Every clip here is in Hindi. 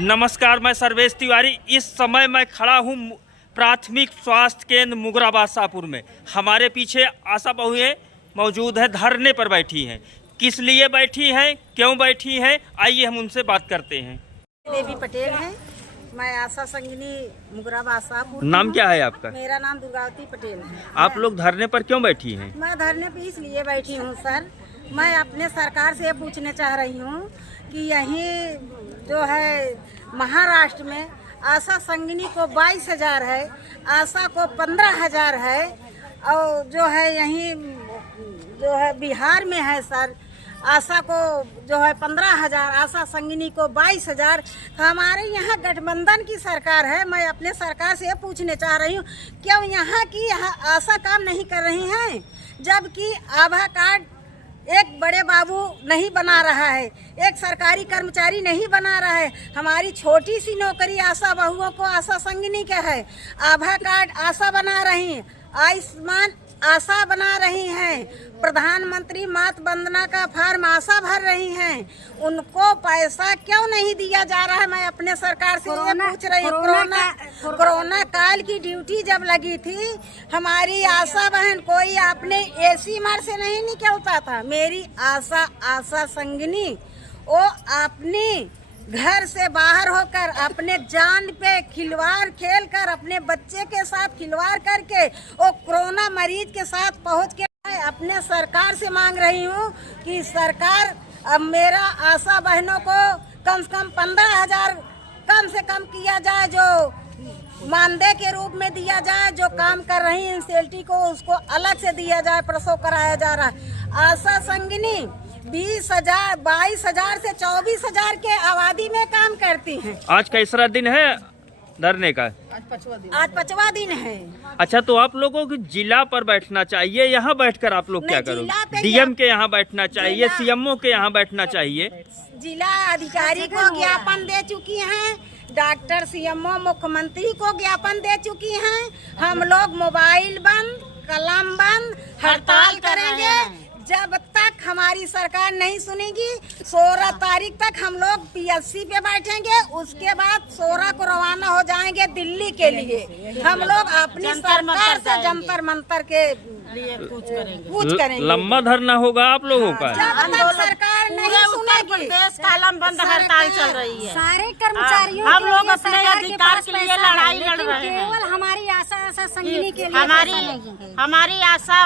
नमस्कार, मैं सर्वेश तिवारी। इस समय मैं खड़ा हूँ प्राथमिक स्वास्थ्य केंद्र मुगराबाद शाहपुर में। हमारे पीछे आशा बहुएं मौजूद है, धरने पर बैठी हैं। किस लिए बैठी हैं, क्यों बैठी हैं, आइए हम उनसे बात करते हैं। देवी पटेल है, मैं आशा संगिनी मुगराबाद शाहपुर। नाम क्या है आपका? मेरा नाम दुर्गावती पटेल है। आप लोग धरने पर क्यों बैठी हैं? मैं धरने पे इसलिए बैठी हूँ सर, मैं अपने सरकार से पूछने चाह रही हूँ कि यहीं जो है महाराष्ट्र में आशा संगिनी को 22,000 है, आशा को 15,000 है, और जो है यहीं जो है बिहार में है सर, आशा को जो है 15,000, आशा संगिनी को 22,000। हमारे यहाँ गठबंधन की सरकार है। मैं अपने सरकार से पूछने चाह रही हूँ क्यों यहाँ की आशा काम नहीं कर रही हैं, जबकि आभा कार्ड एक बड़े बाबू नहीं बना रहा है, एक सरकारी कर्मचारी नहीं बना रहा है। हमारी छोटी सी नौकरी आशा बहुओं को आशा संगिनी का है। आभा कार्ड आशा बना रही हैं, आयुष्मान आशा बना रही हैं, प्रधानमंत्री मातृ वंदना का फॉर्म आशा भर रही हैं। उनको पैसा क्यों नहीं दिया जा रहा है? मैं अपने सरकार से ये पूछ रही हूँ। कोरोना काल की ड्यूटी जब लगी थी, हमारी आशा बहन कोई अपने एसी मार से नहीं निकलता था। मेरी आशा संगिनी वो अपनी घर से बाहर होकर अपने जान पे खिलवाड़ खेल कर अपने बच्चे के साथ खिलवाड़ करके वो कोरोना मरीज के साथ पहुंच के अपने सरकार से मांग रही हूं कि सरकार अब मेरा आशा बहनों को कम से कम 15,000 कम से कम किया जाए, जो मानदेय के रूप में दिया जाए। जो काम कर रही है इंसेल्टी को उसको अलग से दिया जाए, प्रसव कराया जा रहा है। आशा संगिनी 20,000 22,000 से 24,000 के आबादी में काम करती हैं। आज कैसा दिन है धरने का? आज 5वां दिन है। अच्छा, तो आप लोगों को जिला पर बैठना चाहिए। यहाँ बैठकर आप लोग क्या करोगे? डीएम के यहाँ बैठना चाहिए, सीएमओ के यहाँ बैठना चाहिए। जिला अधिकारी को ज्ञापन दे चुकी हैं, डॉक्टर सीएमओ मुख्यमंत्री को ज्ञापन दे चुकी हैं। हम लोग मोबाइल बंद, कलम बंद, हड़ताल करेंगे जब तक हमारी सरकार नहीं सुनेगी। 16 तारीख तक हम लोग पीएससी पे बैठेंगे, उसके बाद 16 को रवाना हो जाएंगे दिल्ली के लिए। हम लोग अपनी सरकार से जंतर मंतर के लिए पूछ करेंगे। लंबा धरना होगा आप लोगों का। जब तक सरकार नहीं सुनेगी। देश कालम बंद हड़ताल चल रही है। सारे कर्मचारियों हम लोग अपने अधिकार के लिए लड़ाई लड़ रहे हैं। केवल हमारी आशा संगिनी के लिए हमारी आशा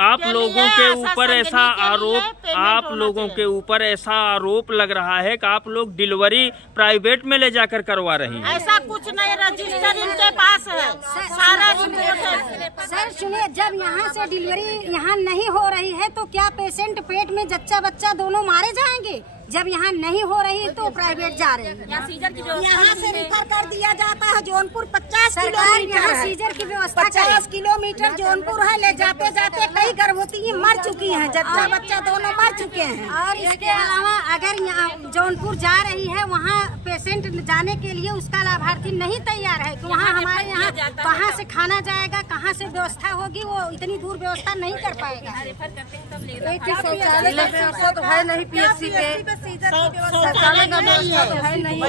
आप लोगों के ऊपर ऐसा आरोप लग रहा है कि आप लोग डिलीवरी प्राइवेट में ले जाकर करवा रही हैं। ऐसा कुछ नहीं, रजिस्टर इनके पास है, सारा रिपोर्ट है। सर सुनिए, जब यहाँ से डिलीवरी यहाँ नहीं हो रही है तो क्या पेशेंट पेट में जच्चा बच्चा दोनों मारे जाएंगे? जब यहाँ नहीं हो रही तो प्राइवेट जा रहे हैं। यहाँ से रेफर कर दिया जाता है जौनपुर। 50 किलोमीटर यहाँ सीजर की व्यवस्था 50 किलोमीटर जौनपुर है। ले जाते जाते कई गर्भवती मर चुकी हैं, जच्चा बच्चा दोनों मर चुके हैं। और इसके अलावा अगर यहाँ जौनपुर जा रही है, वहाँ पेशेंट जाने के लिए उसका लाभार्थी नहीं तैयार है कि वहाँ हमारे यहाँ कहाँ से खाना जाएगा, कहाँ से व्यवस्था होगी, वो इतनी दूर व्यवस्था नहीं कर पाएगा। तो है नहीं पीएससी पे शौचालय का व्यवस्था तो है नहीं।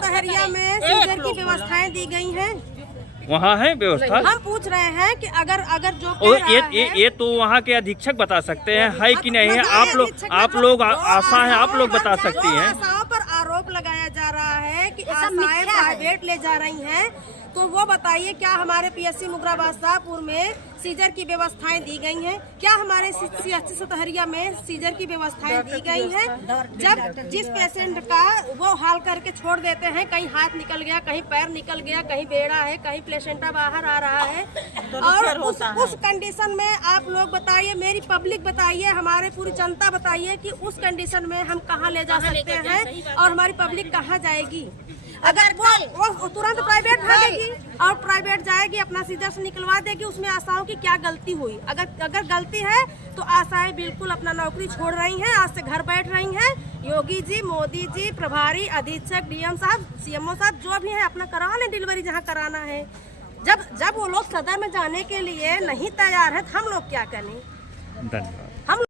सहरिया में सीजर की व्यवस्थाएं दी गई हैं। वहाँ है व्यवस्था। हम पूछ रहे हैं कि अगर जो ये तो वहाँ के अधीक्षक बता सकते हैं है कि नहीं है। आप लोग आशा है, आप लोग बता सकती हैं। आशाओं पर आरोप लगाया जा रहा है कि आशाएं प्राइवेट ले जा रही हैं, तो वो बताइए क्या हमारे पीएससी मुगराबाद शाहपुर में सीजर की व्यवस्थाएं दी गई हैं? क्या हमारे सीएचसी सतहरिया में सीजर की व्यवस्थाएं दी गई हैं? जब जिस पेशेंट का वो हाल करके छोड़ देते हैं, कहीं हाथ निकल गया, कहीं पैर निकल गया, कहीं बेड़ा है, कहीं प्लेसेंटा बाहर आ रहा है, और उस कंडीशन में आप लोग बताइए, मेरी पब्लिक बताइए, हमारे पूरी जनता बताइए कि उस कंडीशन में हम कहाँ ले जा सकते हैं और हमारी पब्लिक कहाँ जाएगी? अगर वो तुरंत प्राइवेट भागेगी और प्राइवेट जाएगी, अपना सीजर से निकलवा देगी। उसमें आशाओं की क्या गलती हुई? अगर गलती है तो आशाएं बिल्कुल अपना नौकरी छोड़ रही हैं, आज से घर बैठ रही हैं। योगी जी, मोदी जी, प्रभारी अधीक्षक, डीएम साहब, सीएमओ साहब जो भी है अपना करा लें डिलीवरी जहाँ कराना है। जब वो लोग सदर में जाने के लिए नहीं तैयार है तो हम लोग क्या करें? धन्यवाद। हम